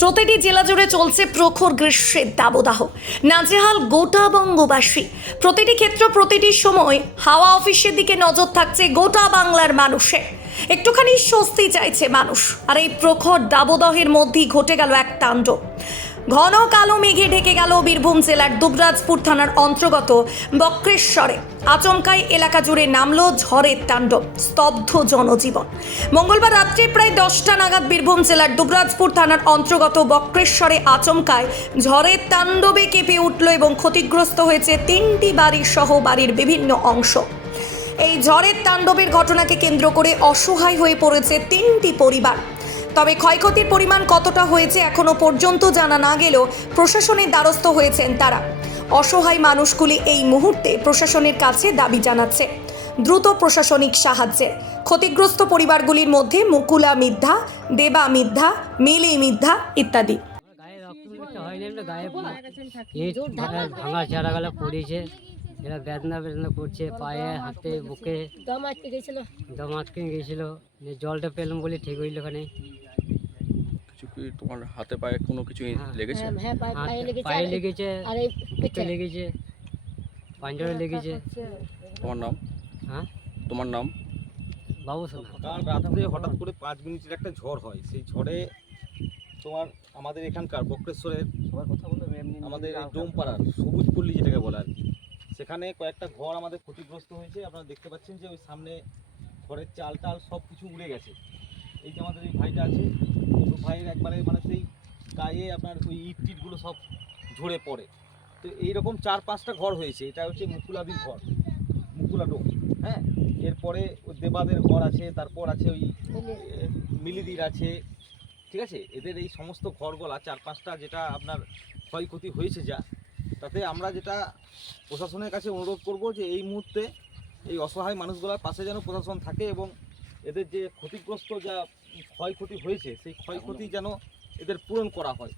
প্রতিটি জেলা জুড়ে চলছে প্রখর গ্রীষ্মের দাবদাহ। নাজেহাল গোটা বঙ্গবাসী। প্রতিটি ক্ষেত্র, প্রতিটি সময় হাওয়া অফিসের দিকে নজর থাকছে গোটা বাংলার মানুষের। একটুখানি স্বস্তি চাইছে মানুষ। আর এই প্রখর দাবদাহের মধ্যেই ঘটে গেল এক তাণ্ডব। ঘন কালো মেঘে ঢেকে গেল বীরভূম জেলার দুবরাজপুর থানার অন্তর্গত বক্রেশ্বরে। আচমকাই এলাকা জুড়ে নামলো ঝড়ের তাণ্ডব, স্তব্ধ জনজীবন। মঙ্গলবার রাত্রে প্রায় 10টা নাগাদ বীরভূম জেলার দুবরাজপুর থানার অন্তর্গত বক্রেশ্বরে আচমকায় ঝড়ের তাণ্ডবে কেঁপে উঠল এবং ক্ষতিগ্রস্ত হয়েছে 3টি বাড়ি সহ বাড়ির বিভিন্ন অংশ। এই ঝড়ের তাণ্ডবের ঘটনাকে কেন্দ্র করে অসহায় হয়ে পড়েছে 3টি পরিবার। তবে ক্ষয়ক্ষতির পরিমাণ কতটা হয়েছে এখনো পর্যন্ত জানা না গেলেও প্রশাসনের দ্বারস্থ হয়েছেন তারা। অসহায় মানুষগুলি এই মুহূর্তে প্রশাসনের কাছে দাবি জানাচ্ছে দ্রুত প্রশাসনিক সাহায্যের। ক্ষতিগ্রস্ত পরিবারগুলির মধ্যে মুকুলা মিদ্ধা, দেবা মিদ্ধা, মিলি মিদ্ধা ইত্যাদি। গায়ে রক্ত হয়নি, গায়ে ভাঙা চারাগালা পড়েছে, এরা বেদনা বেদনা করছে, পায়ে হাতে বুকে দম আটকে গেছিল। জলটা পেলাম বলে ঠিক হইল। ওখানে কিছু কি তোমার হাতে পায়ে কোনো কিছু লেগেছে? পায়ে লেগেছে, বুকে লেগেছে, পাঞ্জরে লেগেছে। তোমার নাম? হ্যাঁ, তোমার নাম? বাবু সোনা। কাল রাত্রে হঠাৎ করে 5 মিনিটের একটা ঝড় হয়। সেই ঝড়ে তোমার আমাদের এখানকার বক্রেশ্বরের আমাদের এই ডোমপাড়ার সবুজ পল্লী যেটাকে বলে আর কি, সেখানে কয়েকটা ঘর আমাদের ক্ষতিগ্রস্ত হয়েছে। আপনারা দেখতে পাচ্ছেন যে ওই সামনে ঘরের চাল টাল সব কিছু উড়ে গেছে। এই যে আমাদের এই ভাইটা আছে, তো ভাইয়ের একবারে মানে সেই গায়ে আপনার ওই ইট টিটগুলো সব ঝরে পড়ে। তো এইরকম 4-5টা ঘর হয়েছে। এটা হচ্ছে মুকুলাদির ঘর, মুকুলা ডোম। হ্যাঁ, এরপরে ওই দেবাদের ঘর আছে, তারপর আছে ওই মিলিদির আছে, ঠিক আছে। এদের এই সমস্ত ঘরগুলা 4-5টা যেটা আপনার ক্ষয়ক্ষতি হয়েছে যা, তাতে আমরা যেটা প্রশাসনের কাছে অনুরোধ করব যে এই মুহূর্তে এই অসহায় মানুষগুলোর পাশে যেন প্রশাসন থাকে এবং এদের যে ক্ষতিগ্রস্ত যা ক্ষয়ক্ষতি হয়েছে সেই ক্ষয়ক্ষতি যেন এদের পূরণ করা হয়।